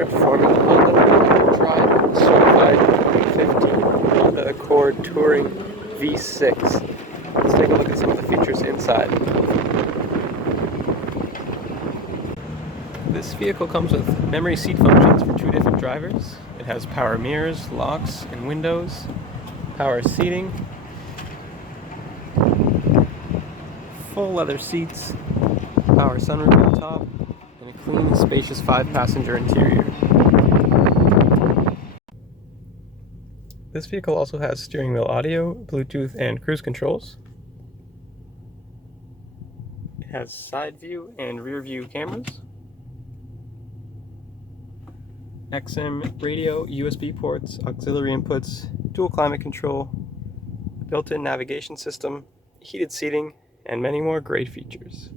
here performing the Honda Drive Certified 2015 Honda Accord Touring V6. Let's take a look at some of the features inside. This vehicle comes with memory seat functions for 2 different drivers. It has power mirrors, locks, and windows, power seating, full leather seats, power sunroof on top, and a clean, spacious 5-passenger interior. This vehicle also has steering wheel audio, Bluetooth, and cruise controls. It has side view and rear view cameras, XM radio, USB ports, auxiliary inputs, dual climate control, a built-in navigation system, heated seating, and many more great features.